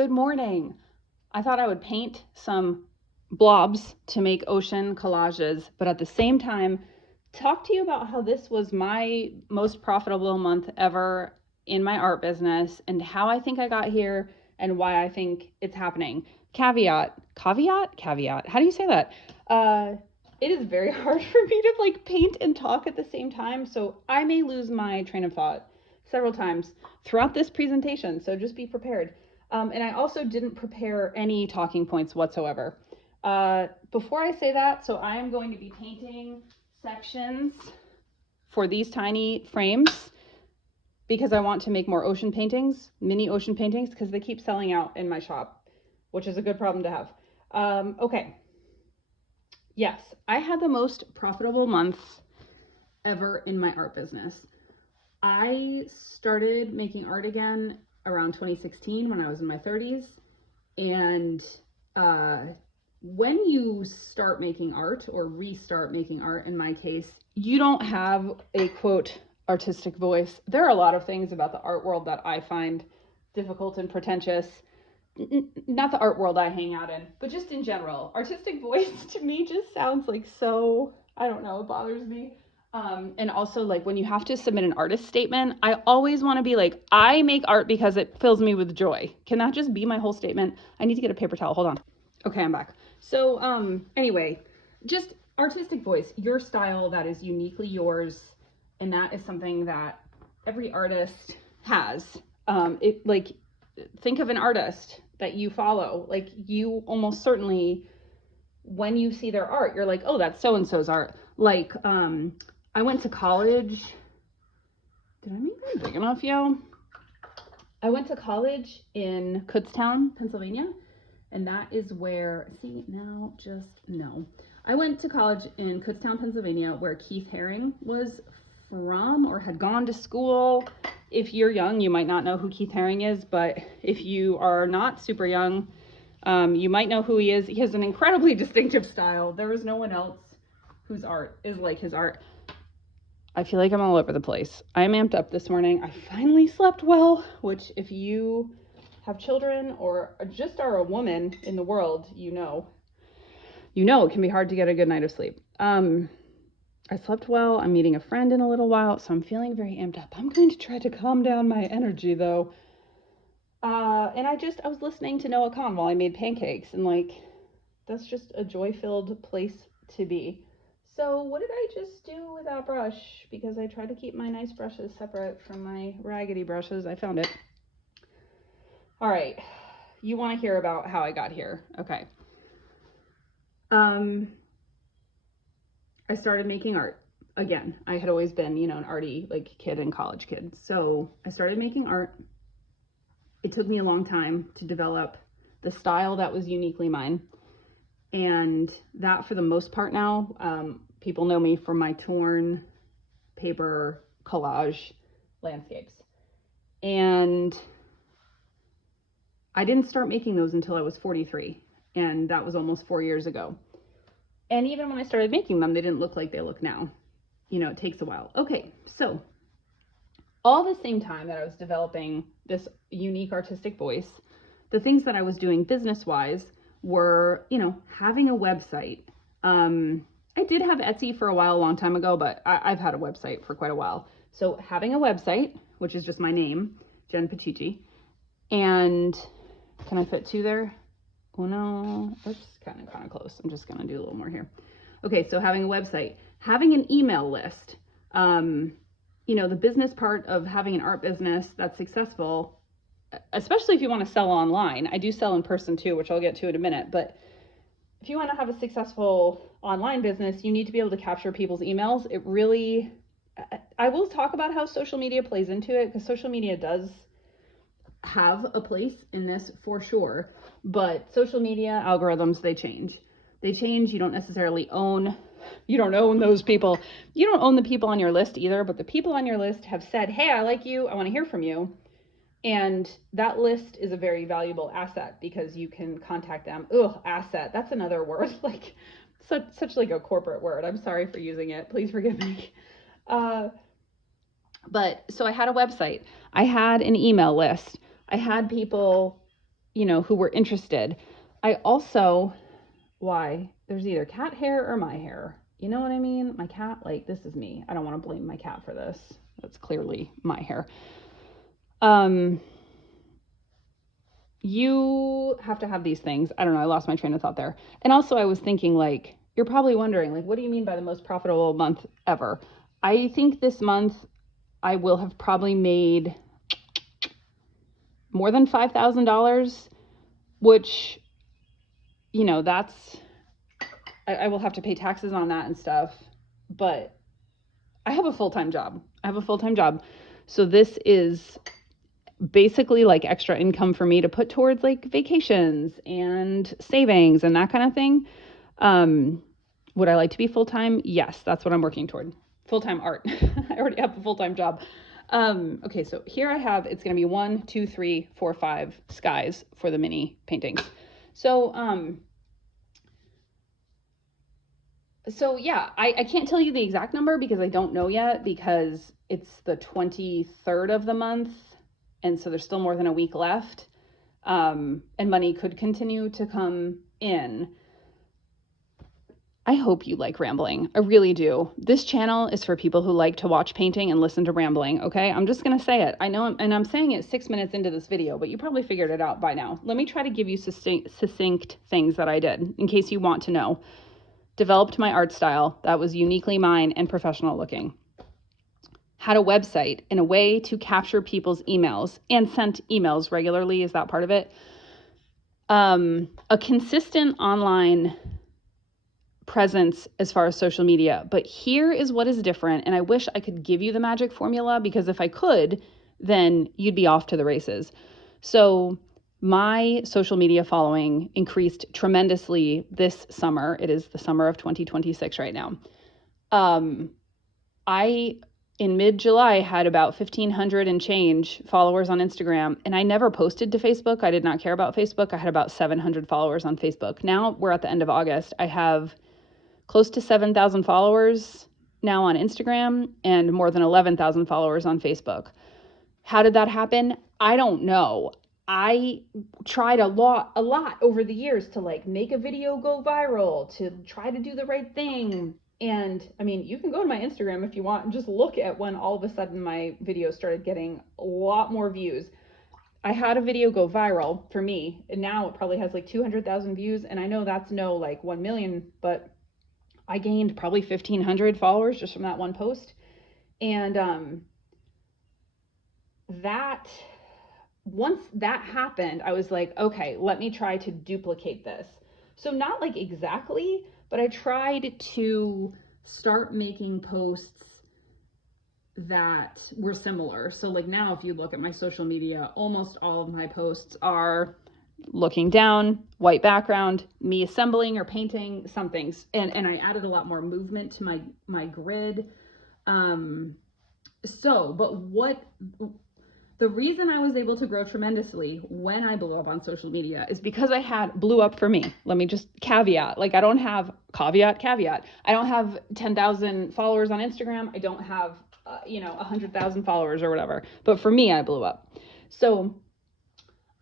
Good morning. I thought I would paint some blobs to make ocean collages, but at the same time, talk to you about how this was my most profitable month ever in my art business and how I think I got here and why I think it's happening. Caveat. How do you say that? It is very hard for me to paint and talk at the same time, so I may lose my train of thought several times throughout this presentation, so just be prepared. And I also didn't prepare any talking points whatsoever. Before I say that, so I am going to be painting sections for these tiny frames because I want to make more ocean paintings, mini ocean paintings, because they keep selling out in my shop, which is a good problem to have. Okay. Yes, I had the most profitable month ever in my art business. I started making art again around 2016 when I was in my 30s. And when you start making art or restart making art, in my case, you don't have a quote artistic voice. There are a lot of things about the art world that I find difficult and pretentious. Not the art world I hang out in, but just in general. Artistic voice to me just sounds like so, I don't know, it bothers me. And also when you have to submit an artist statement, I always want to be like, I make art because it fills me with joy. Can that just be my whole statement? I need to get a paper towel. Hold on. Okay, I'm back. So anyway, just artistic voice, your style that is uniquely yours. And that is something that every artist has. Think of an artist that you follow. You almost certainly, when you see their art, you're like, oh, that's so-and-so's art. I went to college. Did I make that big enough, yo? I went to college in Kutztown, Pennsylvania, and that is where, I went to college in Kutztown, Pennsylvania, where Keith Haring was from or had gone to school. If you're young, you might not know who Keith Haring is, but if you are not super young, you might know who he is. He has an incredibly distinctive style. There is no one else whose art is like his art. I feel like I'm all over the place. I'm amped up this morning. I finally slept well, which if you have children or just are a woman in the world, you know it can be hard to get a good night of sleep. I slept well. I'm meeting a friend in a little while, so I'm feeling very amped up. I'm going to try to calm down my energy though. And I was listening to Noah Kahn while I made pancakes, and that's just a joy-filled place to be. So what did I just do with that brush? Because I tried to keep my nice brushes separate from my raggedy brushes. I found it. All right. You want to hear about how I got here. Okay. I started making art again. I had always been, an arty kid and college kid. So I started making art. It took me a long time to develop the style that was uniquely mine. And that, for the most part now, people know me for my torn paper collage landscapes. And I didn't start making those until I was 43. And that was almost 4 years ago. And even when I started making them, they didn't look like they look now. It takes a while. Okay, so all the same time that I was developing this unique artistic voice, the things that I was doing business-wise were, having a website. I did have Etsy for a while, a long time ago, but I've had a website for quite a while. So having a website, which is just my name, Jen Pacici, and can I fit two there? Oh no, that's kind of close. I'm just gonna do a little more here. Okay, so having a website, having an email list, the business part of having an art business that's successful, especially if you want to sell online. I do sell in person too, which I'll get to in a minute, but if you want to have a successful online business, you need to be able to capture people's emails. I will talk about how social media plays into it, because social media does have a place in this for sure, but social media algorithms, they change. You don't necessarily you don't own those people. You don't own the people on your list either, but the people on your list have said, hey, I like you, I want to hear from you. And that list is a very valuable asset because you can contact them. Asset, that's another word, such a corporate word. I'm sorry for using it. Please forgive me. But so I had a website. I had an email list. I had people who were interested. I also, why? There's either cat hair or my hair. You know what I mean? My cat, like, this is me. I don't want to blame my cat for this. That's clearly my hair. You have to have these things. I don't know. I lost my train of thought there. And also I was thinking, like, you're probably wondering, like, what do you mean by the most profitable month ever? I think this month I will have probably made more than $5,000, which, that's, I will have to pay taxes on that and stuff, but I have a full-time job. So this is basically like extra income for me to put towards like vacations and savings and that kind of thing. Would I like to be full-time? Yes, that's what I'm working toward. Full-time art. I already have a full-time job. Okay, so here I have, it's going to be 1, 2, 3, 4, 5 skies for the mini paintings. So yeah, I can't tell you the exact number because I don't know yet, because it's the 23rd of the month. And so there's still more than a week left. And money could continue to come in. I hope you like rambling. I really do. This channel is for people who like to watch painting and listen to rambling, okay? I'm just going to say it. I know, and I'm saying it 6 minutes into this video, but you probably figured it out by now. Let me try to give you succinct things that I did in case you want to know. Developed my art style that was uniquely mine and professional looking. Had a website in a way to capture people's emails and sent emails regularly. Is that part of it? A consistent online presence as far as social media. But here is what is different. And I wish I could give you the magic formula, because if I could, then you'd be off to the races. So my social media following increased tremendously this summer. It is the summer of 2026 right now. In mid-July, had about 1,500 and change followers on Instagram, and I never posted to Facebook. I did not care about Facebook. I had about 700 followers on Facebook. Now we're at the end of August. I have close to 7,000 followers now on Instagram and more than 11,000 followers on Facebook. How did that happen? I don't know. I tried a lot over the years to like make a video go viral, to try to do the right thing. And I mean, you can go to my Instagram if you want and just look at when all of a sudden my videos started getting a lot more views. I had a video go viral for me, and now it probably has like 200,000 views. And I know that's no like 1 million, but I gained probably 1,500 followers just from that one post. And once that happened, I was like, okay, let me try to duplicate this. So not like exactly, but I tried to start making posts that were similar. So like now, if you look at my social media, almost all of my posts are looking down, white background, me assembling or painting some things. And I added a lot more movement to my grid. The reason I was able to grow tremendously when I blew up on social media is because blew up for me. Let me just caveat, like I don't have, caveat. I don't have 10,000 followers on Instagram. I don't have, 100,000 followers or whatever. But for me, I blew up. So,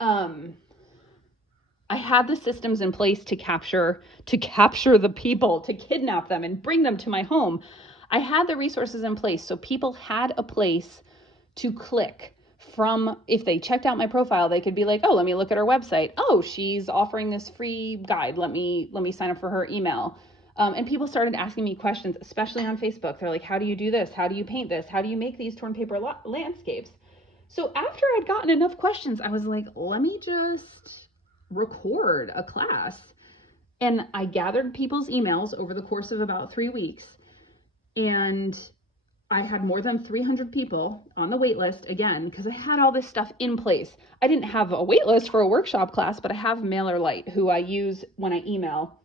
I had the systems in place to capture the people, to kidnap them and bring them to my home. I had the resources in place. So people had a place to click from. If they checked out my profile, they could be like, oh, let me look at her website. Oh, she's offering this free guide. Let me sign up for her email. And people started asking me questions, especially on Facebook. They're like, how do you do this? How do you paint this? How do you make these torn paper landscapes? So after I'd gotten enough questions, I was like, let me just record a class. And I gathered people's emails over the course of about 3 weeks. And I had more than 300 people on the wait list, again, because I had all this stuff in place. I didn't have a wait list for a workshop class, but I have MailerLite, who I use when I email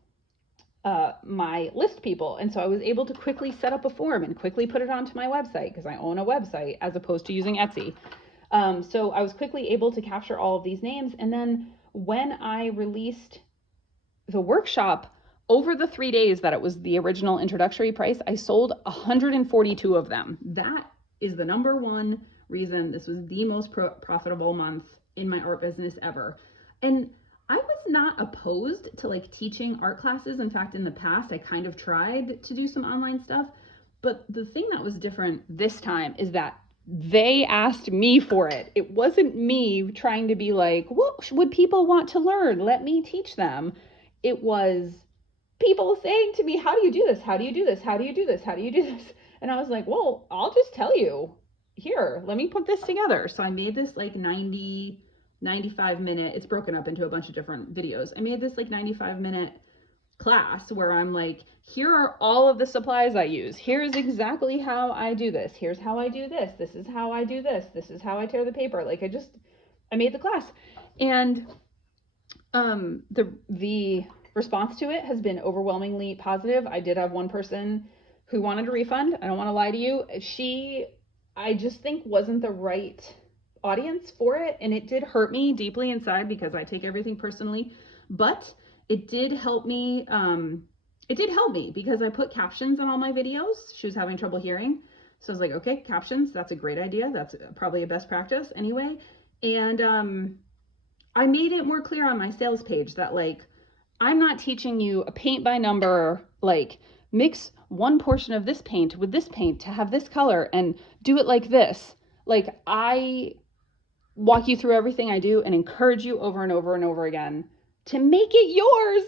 my list people. And so I was able to quickly set up a form and quickly put it onto my website, because I own a website as opposed to using Etsy. So I was quickly able to capture all of these names. And then when I released the workshop, over the 3 days that it was the original introductory price, I sold 142 of them. That is the number one reason this was the most profitable month in my art business ever. And I was not opposed to like teaching art classes. In fact, in the past, I kind of tried to do some online stuff. But the thing that was different this time is that they asked me for it. It wasn't me trying to be like, what would people want to learn? Let me teach them. It was people saying to me, how do you do this? How do you do this? How do you do this? How do you do this? And I was like, well, I'll just tell you. Here, let me put this together. So I made this like 95-minute, it's broken up into a bunch of different videos. I made this like 95-minute class where I'm like, here are all of the supplies I use. Here's exactly how I do this. Here's how I do this. This is how I do this. This is how I tear the paper. Like I made the class. And the response to it has been overwhelmingly positive. I did have one person who wanted a refund. I don't want to lie to you. I just think wasn't the right audience for it, and it did hurt me deeply inside because I take everything personally, but it did help me. It did help me because I put captions on all my videos. She was having trouble hearing, so I was like, okay, captions, that's a great idea. That's probably a best practice anyway. And I made it more clear on my sales page that like, I'm not teaching you a paint by number, like mix one portion of this paint with this paint to have this color and do it like this. Like, I walk you through everything I do and encourage you over and over and over again to make it yours,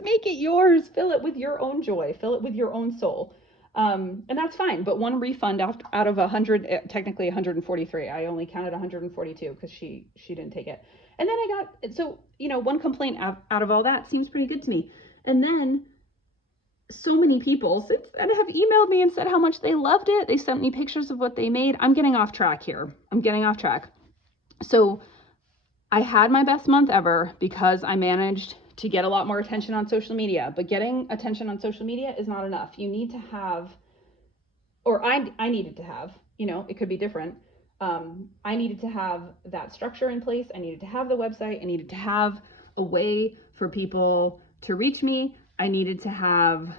fill it with your own joy, fill it with your own soul. And that's fine. But one refund out of 100, technically 143, I only counted 142 because she didn't take it. And then I got, so, one complaint out of all that seems pretty good to me. And then so many people since then have emailed me and said how much they loved it. They sent me pictures of what they made. I'm getting off track here. So I had my best month ever because I managed to get a lot more attention on social media. But getting attention on social media is not enough. You need to have, or I needed to have, it could be different. I needed to have that structure in place. I needed to have the website. I needed to have a way for people to reach me. I needed to have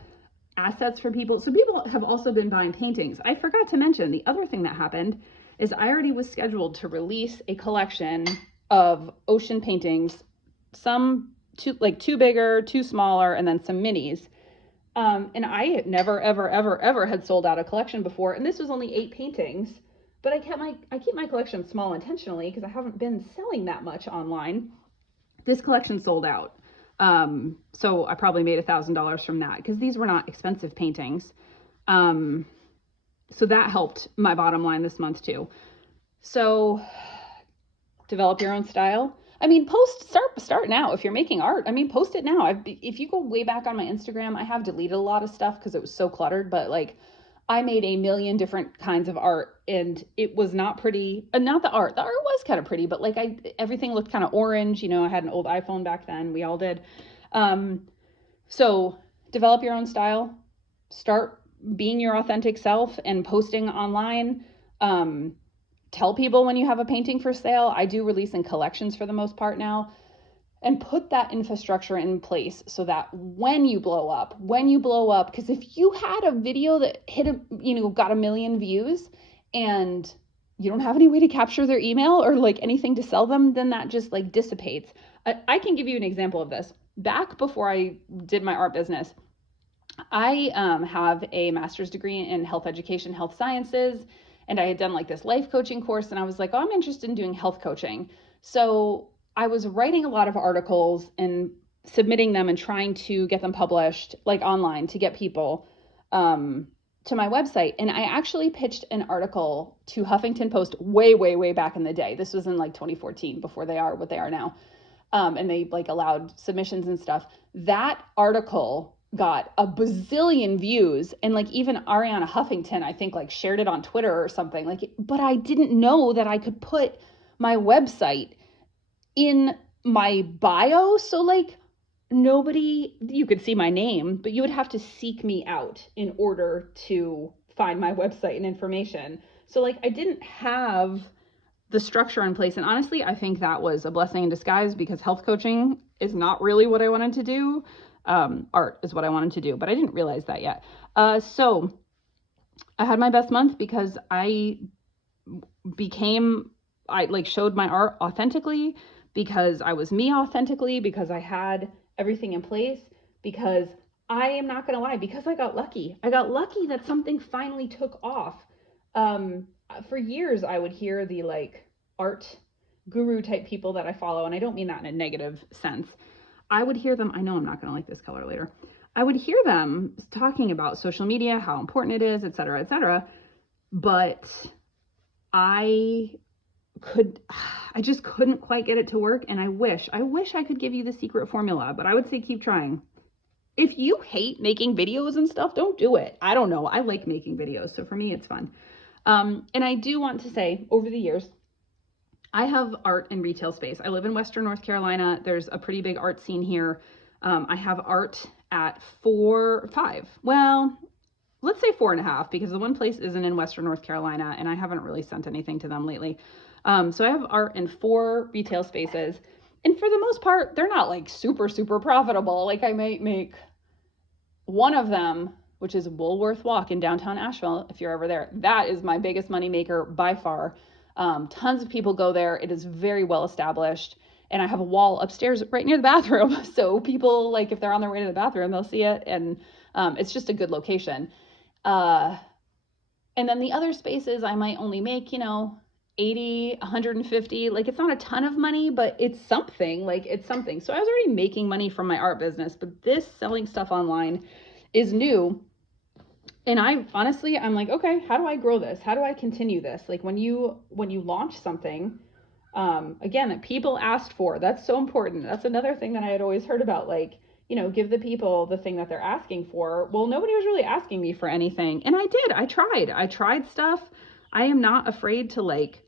assets for people. So people have also been buying paintings. I forgot to mention the other thing that happened is I already was scheduled to release a collection of ocean paintings, some two bigger, two smaller, and then some minis. And I had never, ever, ever, ever had sold out a collection before. And this was only 8 paintings, but I keep my collection small intentionally because I haven't been selling that much online. This collection sold out. So I probably made $1,000 from that because these were not expensive paintings. So that helped my bottom line this month too. So develop your own style. I mean, start now. If you're making art, I mean, post it now. If you go way back on my Instagram, I have deleted a lot of stuff because it was so cluttered, but like I made a million different kinds of art and it was not pretty. Not the art was kind of pretty, but like everything looked kind of orange. I had an old iPhone back then. We all did. So develop your own style, start being your authentic self and posting online. Tell people when you have a painting for sale. I do release in collections for the most part now, and put that infrastructure in place so that when you blow up, because if you had a video that got 1 million views and you don't have any way to capture their email or like anything to sell them, then that just like dissipates. I can give you an example of this. Back before I did my art business, I have a master's degree in health education, health sciences, and I had done like this life coaching course, and I was like, oh, I'm interested in doing health coaching. So I was writing a lot of articles and submitting them and trying to get them published like online to get people to my website. And I actually pitched an article to Huffington Post way, way, way back in the day. This was in like 2014 before they are what they are now. And they like allowed submissions and stuff. That article got a bazillion views, and like even Ariana Huffington, I think, like shared it on Twitter or something. Like, but I didn't know that I could put my website in my bio. So like you could see my name, but you would have to seek me out in order to find my website and information. So like I didn't have the structure in place. And honestly, I think that was a blessing in disguise because health coaching is not really what I wanted to do. Art is what I wanted to do, but I didn't realize that yet. So I had my best month because I showed my art authentically. because I was me authentically, because I had everything in place, because I am not going to lie, because I got lucky. I got lucky that something finally took off. For years, I would hear the like art guru type people that I follow, and I don't mean that in a negative sense. I would hear them, I know I'm not going to like this color later. I would hear them talking about social media, how important it is, et cetera, but I just couldn't quite get it to work. And I wish I could give you the secret formula, but I would say keep trying. If you hate making videos and stuff, don't do it. I don't know. I like making videos. So for me, it's fun. And I do want to say, over the years, I have art in retail space. I live in Western North Carolina. There's a pretty big art scene here. I have art at 5. Well, let's say 4.5, because the one place isn't in Western North Carolina and I haven't really sent anything to them lately. So I have art in 4 retail spaces. And for the most part, they're not like super, super profitable. Like I might make one of them, which is Woolworth Walk in downtown Asheville, if you're ever there. That is my biggest money maker by far. Tons of people go there. It is very well established. And I have a wall upstairs right near the bathroom. So people, like, if they're on their way to the bathroom, they'll see it. And it's just a good location. And then the other spaces, I might only make, 80, 150. Like, it's not a ton of money, but it's something. Like, it's something. So I was already making money from my art business, but this selling stuff online is new. And I'm like, okay, how do I grow this? How do I continue this? Like when you launch something, again, that people asked for, that's so important. That's another thing that I had always heard about, like, give the people the thing that they're asking for. Well, nobody was really asking me for anything. And I did. I tried stuff. I am not afraid to like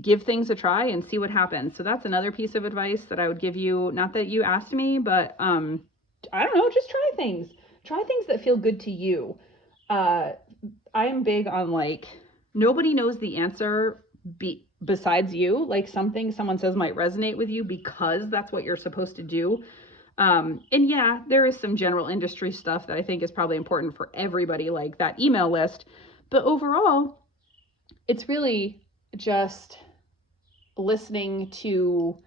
give things a try and see what happens. So that's another piece of advice that I would give you. Not that you asked me, but I don't know, just try things. Try things that feel good to you. I am big on like, nobody knows the answer besides you. Like something someone says might resonate with you because that's what you're supposed to do. And yeah, there is some general industry stuff that I think is probably important for everybody, like that email list. But overall, it's really just listening to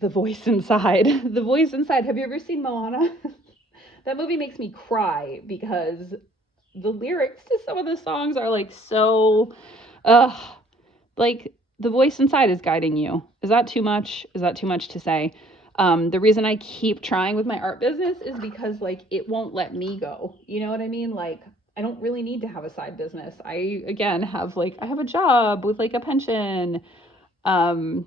the voice inside. The voice inside. Have you ever seen Moana? That movie makes me cry because the lyrics to some of the songs are like so, like the voice inside is guiding you. Is that too much? Is that too much to say? The reason I keep trying with my art business is because like it won't let me go. You know what I mean? Like I don't really need to have a side business. I again have a job with like a pension, and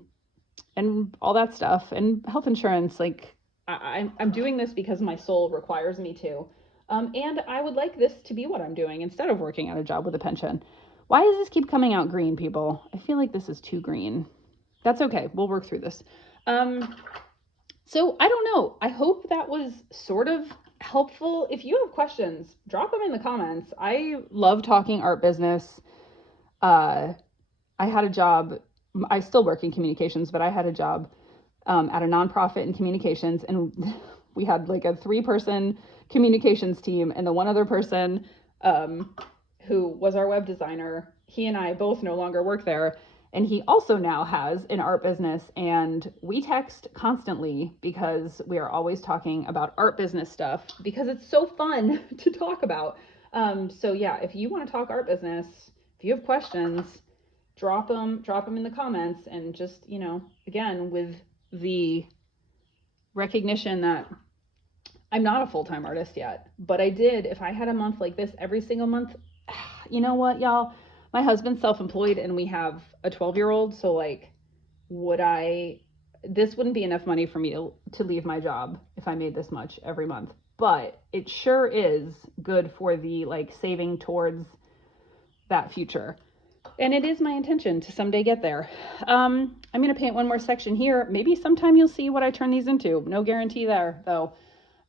all that stuff and health insurance. Like I'm doing this because my soul requires me to. And I would like this to be what I'm doing instead of working at a job with a pension. Why does this keep coming out green, people? I feel like this is too green. That's okay. We'll work through this. So I don't know. I hope that was sort of helpful. If you have questions, drop them in the comments. I love talking art business. I had a job. I still work in communications, but I had a job at a nonprofit in communications, and we had like a 3-person communications team, and the one other person who was our web designer, he and I both no longer work there, and he also now has an art business, and we text constantly because we are always talking about art business stuff because it's so fun to talk about. So yeah, if you want to talk art business, if you have questions, drop them in the comments, and just, again, with the recognition that I'm not a full-time artist yet, but if I had a month like this every single month, you know what, y'all, my husband's self-employed and we have a 12-year-old. So like, this wouldn't be enough money for me to leave my job if I made this much every month, but it sure is good for the like saving towards that future. And it is my intention to someday get there. I'm going to paint one more section here. Maybe sometime you'll see what I turn these into. No guarantee there, though.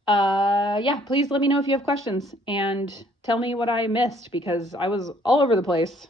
Yeah, please let me know if you have questions and tell me what I missed because I was all over the place.